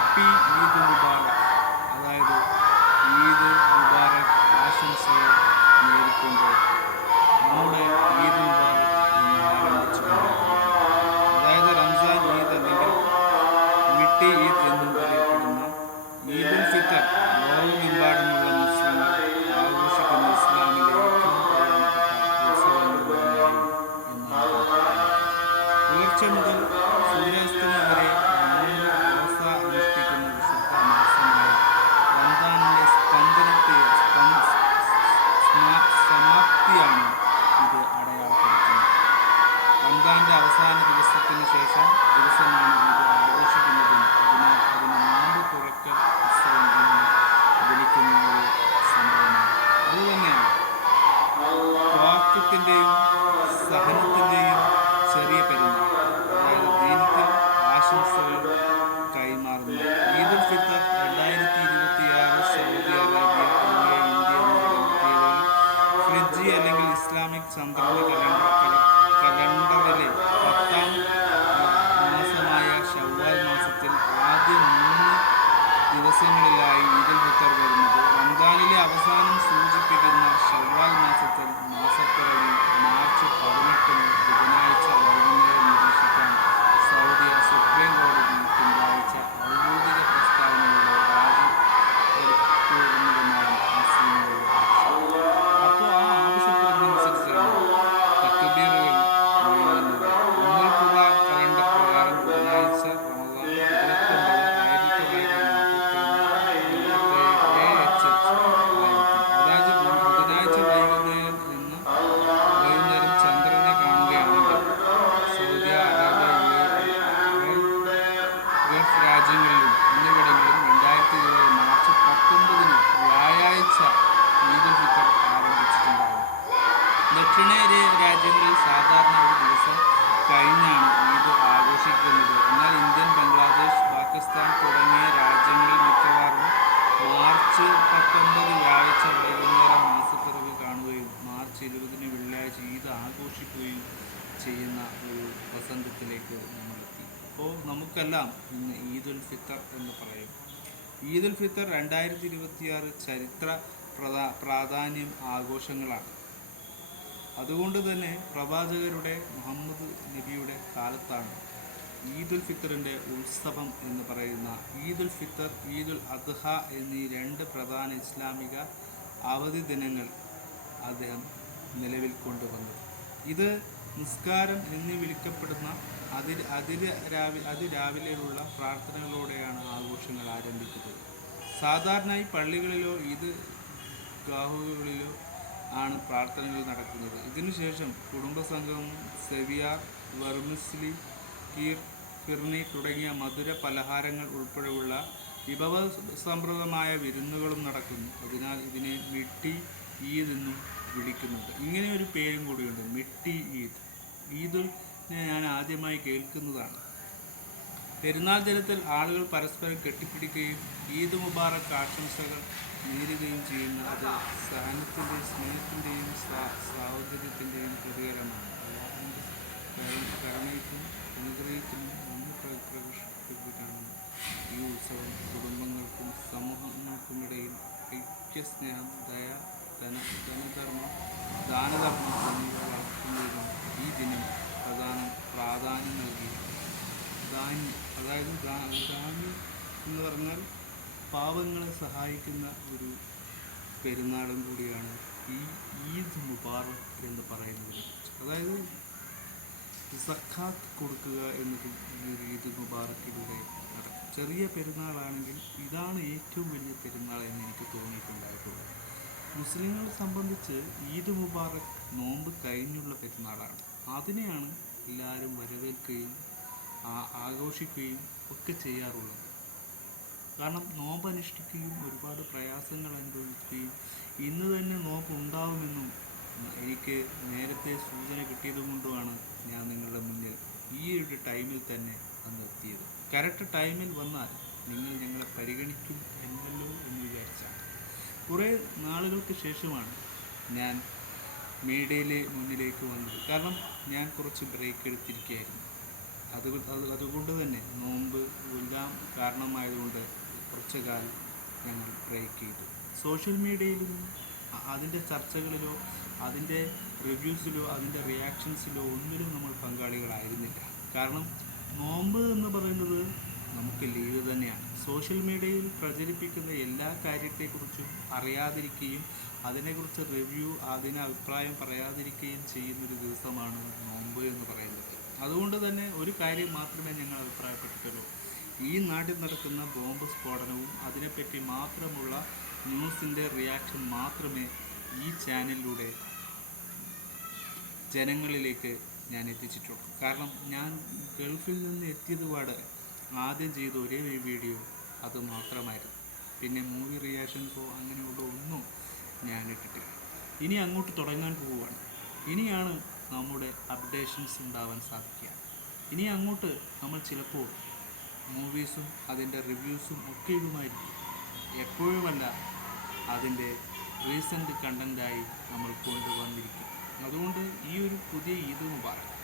Happy Eid Mubarak, അതായത് ഈദ് മുബാറക് ആശംസകൾ നേരിക്കൊണ്ട് നമ്മുടെ ഈദ് മുബാറക് എന്ന് ആരംഭിച്ചുകൊണ്ടിരിക്കുന്നു. അതായത് റംസാൻ ഈദ് അല്ലെങ്കിൽ മിട്ടി ഈദ് എന്നും അറിയപ്പെടുന്ന ഈദുൽ ഫിത്തർ ലോകമെമ്പാടുമുള്ള മുസ്ലിങ്ങൾ ആഘോഷിക്കുന്ന ഇസ്ലാമിലെ ഏറ്റവും പ്രധാനപ്പെട്ട ഉത്സവങ്ങളിലൊന്നായി എന്നാണ് കണക്കാക്കുന്നത്. പുലർച്ചെ മുതൽ സൂര്യാസ്തമയം വരെ ഉപവാസ അനുഷ്ഠിക്കുന്ന വിശുദ്ധ മാസമായ റംസാനിൻ്റെ സമാപ്തിയാണ് ഇത് അടയാളപ്പെടുത്തുന്നത്. റംസാന്റെ അവസാന ദിവസത്തിന് ശേഷം ദിവസമാണ് ഇത് ആഘോഷിക്കുന്നതും അതിനാൽ അതിന് നോമ്പ് തുറക്കൽ ഉത്സവം എന്ന് വിളിക്കുന്ന ഒരു സംഭവമാണ്. അതുതന്നെയാണ് ത്യാഗത്തിൻ്റെയും സഹനത്തിൻ്റെയും ചെറിയ പെരുന്നാൾ, അതായത് ദീനത്തിൽ ആശംസകൾ കൈമാറുന്നു. Eid ul Fitr 2026 Saudi Arabia, India എന്നിവിടങ്ങളിൽ ഫ്രിഡ്ജി അല്ലെങ്കിൽ ഇസ്ലാമിക് ചന്ദ്രന്റെ കലണ്ടറിലെ 10ാം മാസമായ ഷവ്വാൽ മാസത്തിൽ ആദ്യ 3 ദിവസങ്ങളിലായി ഈദുൽ ഫിത്തർ വരുന്നത്. റംസാനിലെ അവസാനം സൂചിപ്പിക്കുന്ന ഷവ്വാൽ മാസത്തിൽ മാസപ്പിറവി മാർച്ച് 18 ബുധനാഴ്ച വൈകുന്നേരം നിരീക്ഷിക്കാൻ സൗദി സുപ്രീം കോടതി തിങ്കളാഴ്ച ഔദ്യോഗിക പ്രസ്താവനയോടെ രാജിവെക്കുന്നതെന്നാണ് മുസ്ലിങ്ങളുടെ ആവശ്യം. അപ്പോൾ ആ ആവശ്യപ്പെടുന്നതനുസരിച്ചാണ് തക്ബീറുകൾ മുഴങ്ങുന്നത്. ഉമ്മൽഖുറ കലണ്ടർ പ്രകാരം ബുധനാഴ്ച റമദാൻ 19 ബുധനാഴ്ച വൈകുന്നേരം ചന്ദ്രനെ കാണുകയാണെങ്കിൽ സൗദി അറേബ്യ, ഗൾഫ് രാജ്യങ്ങളിലും എന്നിവിടങ്ങളിലും 2020 മാർച്ച് 19 വ്യാഴാഴ്ച ഈദുൽ ഫിത്തർ ആരംഭിച്ചിട്ടുണ്ടാകും. ദക്ഷിണേന്ത്യ രാജ്യങ്ങളിൽ സാധാരണ ഒരു ദിവസം കഴിഞ്ഞാണ് ഈദ് ആഘോഷിക്കുന്നത്. എന്നാൽ ഇന്ത്യ, ബംഗ്ലാദേശ്, പാകിസ്ഥാൻ തുടങ്ങിയ രാജ്യങ്ങളിൽ മിക്കവാറും മാർച്ച് 19 വ്യാഴാഴ്ച വൈകുന്നേരം മാസപ്പിറവി കാണുകയും മാർച്ച് 20 വെള്ളിയാഴ്ച ഈദ് ആഘോഷിക്കുകയും ചെയ്യുന്ന ഒരു വസന്തത്തിലേക്ക് നമ്മളെത്തി. അപ്പോൾ നമുക്കെല്ലാം ഇന്ന് ഈദുൽ ഫിത്തർ എന്ന് പറയും. ഈദുൽ ഫിത്തർ 2026 ചരിത്ര പ്രാധാന്യം ആഘോഷങ്ങളാണ്. അതുകൊണ്ട് തന്നെ പ്രവാചകരുടെ മുഹമ്മദ് നബിയുടെ കാലത്താണ് ഈദുൽ ഫിത്തറിൻ്റെ ഉത്സവം എന്ന് പറയുന്ന ഈദുൽ ഫിത്തർ, ഈദുൽ അദ്ഹ എന്നീ 2 പ്രധാന ഇസ്ലാമിക അവധി ദിനങ്ങൾ അദ്ദേഹം നിലവിൽ കൊണ്ടുവന്നത്. ഇത് നിസ്കാരം എന്ന് വിളിക്കപ്പെടുന്ന അതിരാവിലെയുള്ള പ്രാർത്ഥനകളോടെയാണ് ആഘോഷങ്ങൾ ആരംഭിക്കുന്നത്. സാധാരണയായി പള്ളികളിലോ ഈദ് ഗാഹുകളിലോ ആണ് പ്രാർത്ഥനകൾ നടക്കുന്നത്. ഇതിനുശേഷം കുടുംബസംഗമം, സെവിയാർ, വെർമിസ്ലി, കീർ, ഫിർണി തുടങ്ങിയ മധുര പലഹാരങ്ങൾ ഉൾപ്പെടെയുള്ള വിഭവസമൃദ്ധമായ വിരുന്നുകളും നടക്കുന്നു. അതിനാൽ ഇതിനെ മിട്ടി ഈദ് എന്നും വിളിക്കുന്നുണ്ട്. ഇങ്ങനെ ഒരു പേരും കൂടിയുണ്ട്, മിട്ടി ഈദ്. ഈദിനെ ഞാൻ ആദ്യമായി കേൾക്കുന്നതാണ്. പെരുന്നാൾ ദിനത്തിൽ ആളുകൾ പരസ്പരം കെട്ടിപ്പിടിക്കുകയും ഈദ് മുബാറക് ആശംസകൾ നേരുകയും ചെയ്യുന്ന അത് സഹനത്തിൻ്റെയും സ്നേഹത്തിൻ്റെയും സാഹോദര്യത്തിൻ്റെയും പ്രതികരണമാണ്. കരുണയ്ക്കും അനുഗ്രഹത്തിനും നന്ദി പ്രകടിപ്പിക്കാനും ഈ ഉത്സവം കുടുംബങ്ങൾക്കും സമൂഹങ്ങൾക്കുമിടയിൽ ഐക്യസ്നേഹം, ദയ, ദാനധർമ്മം എന്നിവ വളർത്തുന്നതിനും ഈ ദിനം പ്രാധാന്യം നൽകി. ധാന്യം എന്ന് പറഞ്ഞാൽ പാവങ്ങളെ സഹായിക്കുന്ന ഒരു പെരുന്നാളും കൂടിയാണ് ഈ ഈദ് മുബാറക് എന്ന് പറയുന്നത്. അതായത് സക്കാത്ത് കൊടുക്കുക എന്നതും ഈ ഒരു ഈദ് മുബാറക്കിലൂടെ നടക്കും. ചെറിയ പെരുന്നാളാണെങ്കിൽ ഇതാണ് ഏറ്റവും വലിയ പെരുന്നാൾ എന്ന് എനിക്ക് തോന്നിയിട്ടുണ്ടായിട്ടുള്ളത്. മുസ്ലിങ്ങളെ സംബന്ധിച്ച് ഈദ് മുബാറക് നോമ്പ് കഴിഞ്ഞുള്ള പെരുന്നാളാണ്. അതിനെയാണ് എല്ലാവരും വരവേൽക്കുകയും ആഘോഷിക്കുകയും ഒക്കെ ചെയ്യാറുള്ളത്. കാരണം നോമ്പ് അനുഷ്ഠിക്കുകയും ഒരുപാട് പ്രയാസങ്ങൾ അനുഭവിക്കുകയും ഇന്ന് തന്നെ നോമ്പ് ഉണ്ടാവുമെന്നും എനിക്ക് നേരത്തെ സൂചന കിട്ടിയതുകൊണ്ടുമാണ് ഞാൻ നിങ്ങളുടെ മുന്നിൽ ഈ ഒരു ടൈമിൽ തന്നെ വന്നെത്തിയത്. കറക്റ്റ് ടൈമിൽ വന്നാൽ നിങ്ങൾ ഞങ്ങളെ പരിഗണിക്കും എന്നല്ലോ എന്ന് വിചാരിച്ചാണ്. കുറേ നാളുകൾക്ക് ശേഷമാണ് ഞാൻ മീഡിയയിലെ മുന്നിലേക്ക് വന്നത്. കാരണം ഞാൻ കുറച്ച് ബ്രേക്ക് എടുത്തിരിക്കുകയായിരുന്നു. അതുകൊണ്ട് തന്നെ നോമ്പ് എല്ലാം കാരണമായതുകൊണ്ട് കുറച്ചു കാലം ഞങ്ങൾ ബ്രേക്ക് ചെയ്തു. സോഷ്യൽ മീഡിയയിലൊന്നും അതിൻ്റെ ചർച്ചകളിലോ അതിൻ്റെ റിവ്യൂസിലോ അതിൻ്റെ റിയാക്ഷൻസിലോ ഒന്നിലും നമ്മൾ പങ്കാളികളായിരുന്നില്ല. കാരണം നോമ്പ് എന്ന് പറയുന്നത് നമുക്ക് ലീവ് തന്നെയാണ്. സോഷ്യൽ മീഡിയയിൽ പ്രചരിപ്പിക്കുന്ന എല്ലാ കാര്യത്തെക്കുറിച്ചും അറിയാതിരിക്കുകയും അതിനെക്കുറിച്ച് റിവ്യൂ അതിന് അഭിപ്രായം പറയാതിരിക്കുകയും ചെയ്യുന്നൊരു ദിവസമാണ് നോമ്പ് എന്ന് പറയുന്നത്. അതുകൊണ്ട് തന്നെ ഒരു കാര്യം മാത്രമേ ഞങ്ങൾ അഭിപ്രായപ്പെട്ടിട്ടുള്ളൂ. ഈ നാട്ടിൽ നടക്കുന്ന ബോംബ് സ്ഫോടനവും അതിനെപ്പറ്റി മാത്രമുള്ള ന്യൂസിൻ്റെ റിയാക്ഷൻ മാത്രമേ ഈ ചാനലിലൂടെ ജനങ്ങളിലേക്ക് ഞാൻ എത്തിച്ചിട്ടുള്ളൂ. കാരണം ഞാൻ ഗൾഫിൽ നിന്ന് എത്തിയതുപാട് ആദ്യം ചെയ്ത ഒരേ ഒരു വീഡിയോ അത് മാത്രമായിരുന്നു. പിന്നെ മൂവി റിയാക്ഷൻസോ അങ്ങനെയുള്ള ഒന്നും ഞാൻ ഇട്ടിട്ടില്ല. ഇനി അങ്ങോട്ട് തുടങ്ങാൻ പോവുകയാണ്. ഇനിയാണ് നമ്മുടെ അപ്ഡേഷൻസ് ഉണ്ടാവാൻ സാധിക്കുക. ഇനി അങ്ങോട്ട് നമ്മൾ ചിലപ്പോൾ മൂവീസും അതിൻ്റെ റിവ്യൂസും ഒക്കെ ഇടുമായിരിക്കും. എപ്പോഴുമല്ല അതിൻ്റെ റീസെൻ്റ് കണ്ടൻ്റായി നമ്മൾ കൊണ്ടുവന്നിരിക്കും. അതുകൊണ്ട് ഈ ഒരു പുതിയ ഈദ് മുബാറക്ക്,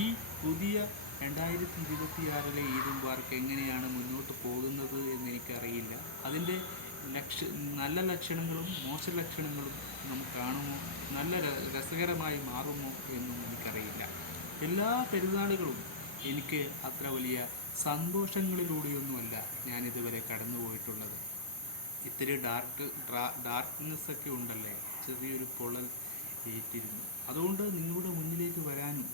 ഈ പുതിയ 2026 ഈദ് മുബാറക്ക് എങ്ങനെയാണ് മുന്നോട്ട് പോകുന്നത് എന്നെനിക്കറിയില്ല. അതിൻ്റെ നല്ല ലക്ഷണങ്ങളും മോശ ലക്ഷണങ്ങളും നമുക്ക് കാണുമോ, നല്ല രസകരമായി മാറുമോ എന്നും എനിക്കറിയില്ല. എല്ലാ പെരുന്നാളുകളും എനിക്ക് അത്ര വലിയ സന്തോഷങ്ങളിലൂടെയൊന്നുമല്ല ഞാനിതുവരെ കടന്നു പോയിട്ടുള്ളത്. ഇത്തിരി ഡാർക്ക്നെസ്സൊക്കെ ഉണ്ടല്ലേ, ചെറിയൊരു പൊള്ളൽ ഏറ്റിരുന്നു. അതുകൊണ്ട് നിങ്ങളുടെ മുന്നിലേക്ക് വരാനും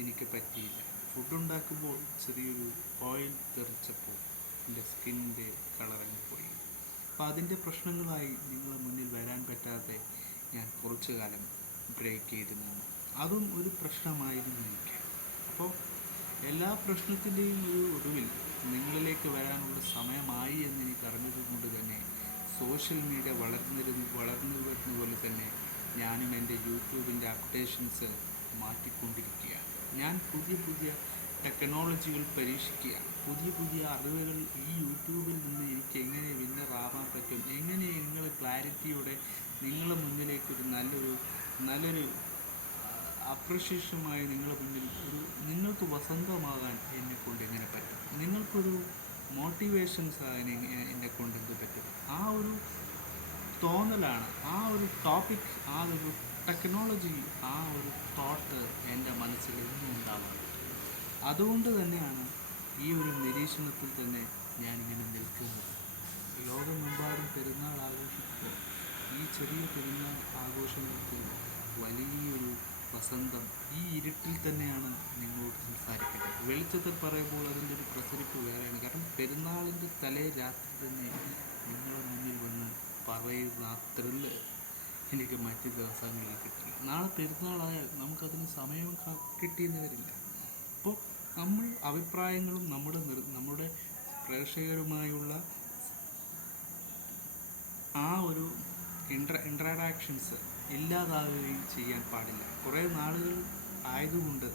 എനിക്ക് പറ്റിയില്ല. ഫുഡുണ്ടാക്കുമ്പോൾ ചെറിയൊരു ഓയിൽ തെറിച്ചപ്പോൾ എൻ്റെ സ്കിന്നിൻ്റെ കളറങ്ങിപ്പോയി. അപ്പോൾ അതിൻ്റെ പ്രശ്നങ്ങളായി നിങ്ങളുടെ മുന്നിൽ വരാൻ പറ്റാതെ ഞാൻ കുറച്ചു കാലം ബ്രേക്ക് ചെയ്ത് നിന്നു. അതും ഒരു പ്രശ്നമായിരുന്നു എനിക്ക്. അപ്പോൾ എല്ലാ പ്രശ്നത്തിൻ്റെയും ഒരു ഒടുവിൽ നിങ്ങളിലേക്ക് വരാനുള്ള സമയമായി എന്ന് എനിക്ക് അറിഞ്ഞതുകൊണ്ട് തന്നെ സോഷ്യൽ മീഡിയ വളർന്നു വരുന്ന പോലെ തന്നെ ഞാനും എൻ്റെ യൂട്യൂബിൻ്റെ അപ്ഡേഷൻസ് മാറ്റിക്കൊണ്ടിരിക്കുകയാണ്. ഞാൻ പുതിയ ടെക്നോളജികൾ പരീക്ഷിക്കുകയാണ്. പുതിയ അറിവുകൾ ഈ യൂട്യൂബിൽ നിന്ന് എനിക്ക് എങ്ങനെ വിന്നറാവാൻ പറ്റും, എങ്ങനെ നിങ്ങൾ ക്ലാരിറ്റിയോടെ നിങ്ങളുടെ മുന്നിലേക്കൊരു നല്ലൊരു അപ്രിഷിയേഷനുമായി നിങ്ങളുടെ മുന്നിൽ നിങ്ങൾക്ക് വസന്തമാകാൻ എന്നെക്കൊണ്ട് എങ്ങനെ പറ്റും, നിങ്ങൾക്കൊരു മോട്ടിവേഷൻസ് ആകാൻ എന്നെക്കൊണ്ട് എന്ത് പറ്റും. ആ ഒരു തോന്നലാണ്, ആ ഒരു ടോപ്പിക്, ആ ഒരു ടെക്നോളജി, ആ ഒരു തോട്ട് എൻ്റെ മനസ്സിൽ എന്നും ഉണ്ടാവാറുണ്ട്. അതുകൊണ്ട് തന്നെയാണ് ഈ ഒരു നിരീക്ഷണത്തിൽ തന്നെ ഞാനിങ്ങനെ നിൽക്കുന്നത്. ലോകമെമ്പാടും പെരുന്നാൾ ആഘോഷിക്കുക. ഈ ചെറിയ പെരുന്നാൾ ആഘോഷങ്ങൾക്ക് വലിയൊരു വസന്തം ഈ ഇരുട്ടിൽ തന്നെയാണ് നിങ്ങളോട് സംസാരിക്കുന്നത്. വെളിച്ചത്തിൽ പറയുമ്പോൾ അതിൻ്റെ ഒരു പ്രസരിപ്പ് വേറെയാണ്. കാരണം പെരുന്നാളിൻ്റെ തലേ രാത്രി തന്നെ നിങ്ങളുടെ മുന്നിൽ വന്ന് പറയുന്ന ആ ത്രില്ല് എനിക്ക് മറ്റ് ദിവസങ്ങളിൽ കിട്ടില്ല. നാളെ പെരുന്നാളായാൽ നമുക്കതിന് സമയം കിട്ടിയെന്ന് വരില്ല. അപ്പോൾ നമ്മൾ അഭിപ്രായങ്ങളും നമ്മുടെ പ്രേക്ഷകരുമായുള്ള ആ ഒരു ഇൻട്രാക്ഷൻസ് ഇല്ലാതാവുകയും ചെയ്യാൻ പാടില്ല. കുറേ നാളുകൾ ആയതുകൊണ്ട്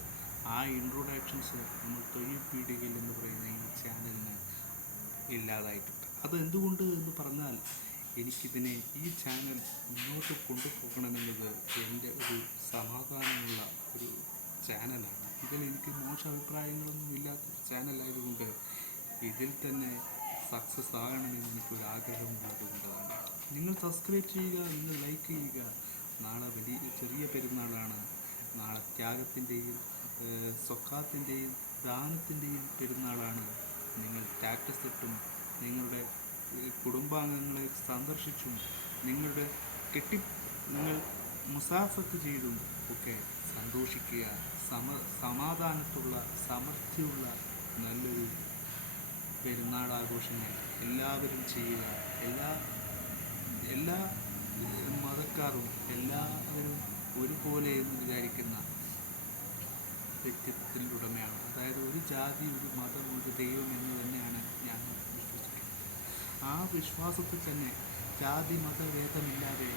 ആ ഇൻട്രൊഡക്ഷൻസ് നമ്മൾ തൊഴിൽ പീടികയിൽ എന്ന് പറയുന്ന ഈ ചാനലിന് ഇല്ലാതായിട്ടുണ്ട്. അത് എന്തുകൊണ്ട് എന്ന് പറഞ്ഞാൽ എനിക്കിതിനെ ഈ ചാനൽ മുന്നോട്ട് കൊണ്ടുപോകണമെന്നത് എൻ്റെ ഒരു സമാധാനമുള്ള ഒരു ചാനലാണ്. ഇതിൽ എനിക്ക് മോശ അഭിപ്രായങ്ങളൊന്നും ഇല്ലാത്തൊരു ചാനലായതുകൊണ്ട് ഇതിൽ തന്നെ സക്സസ് ആകണമെന്ന് എനിക്കൊരു ആഗ്രഹമുള്ളത് കൊണ്ടതാണ്. നിങ്ങൾ സബ്സ്ക്രൈബ് ചെയ്യുക, നിങ്ങൾ ലൈക്ക് ചെയ്യുക. നാളെ ചെറിയ പെരുന്നാളാണ്. നാളെ ത്യാഗത്തിൻ്റെയും സ്വക്കാത്തിൻ്റെയും ദാനത്തിൻ്റെയും പെരുന്നാളാണ്. നിങ്ങൾ സ്റ്റാറ്റസ് ഇട്ടും നിങ്ങൾ കുടുംബാംഗങ്ങളെ സന്ദർശിച്ചും നിങ്ങൾ മുസാഫത്ത് ചെയ്തും ഒക്കെ സന്തോഷിക്കുക. സമാധാനത്തുള്ള സമൃദ്ധിയുള്ള നല്ലൊരു പെരുന്നാളാഘോഷങ്ങൾ എല്ലാവരും ചെയ്യുക. എല്ലാ മതക്കാരും എല്ലാവരും ഒരുപോലെ എന്ന് വിചാരിക്കുന്ന വ്യക്തിത്വത്തിലുടമയാണ്. അതായത് ഒരു ജാതി, ഒരു മതം, ഒരു ദൈവം എന്ന് തന്നെയാണ് ഞാൻ വിശ്വസിക്കുന്നത്. ആ വിശ്വാസത്തിൽ തന്നെ ജാതി മതഭേദമില്ലാതെ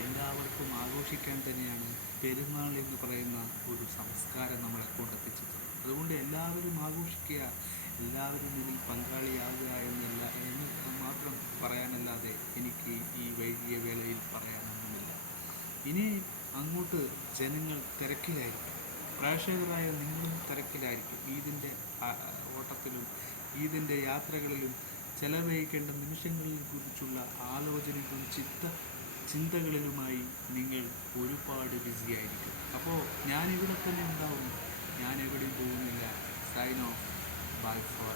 എല്ലാവർക്കും ആഘോഷിക്കാൻ തന്നെയാണ് പെരുന്നാൾ എന്ന് പറയുന്ന ഒരു സംസ്കാരം നമ്മളെ കൊണ്ടെത്തിച്ചത്. അതുകൊണ്ട് എല്ലാവരും ആഘോഷിക്കുക, എല്ലാവരും ഇതിൽ പങ്കാളിയാവുക എന്ന് മാത്രം പറയാനല്ലാതെ എനിക്ക് ഈ വൈകിയ വേളയിൽ പറയാനൊന്നുമില്ല. ഇനി അങ്ങോട്ട് ജനങ്ങൾ തിരക്കിലായിരിക്കും. പ്രേക്ഷകരായ നിങ്ങളും തിരക്കിലായിരിക്കും. ഈദിൻ്റെ ഓട്ടത്തിലും ഈദിൻ്റെ യാത്രകളിലും ചെലവഴിക്കേണ്ട നിമിഷങ്ങളെ കുറിച്ചുള്ള ആലോചനകളും ചിന്തകളിലുമായി നിങ്ങൾ ഒരുപാട് ബിസിയായിരിക്കും. അപ്പോൾ ഞാനിവിടെ തന്നെ ഉണ്ടാവും, ഞാൻ എവിടെയും പോകുന്നില്ല. Sign off, bye four.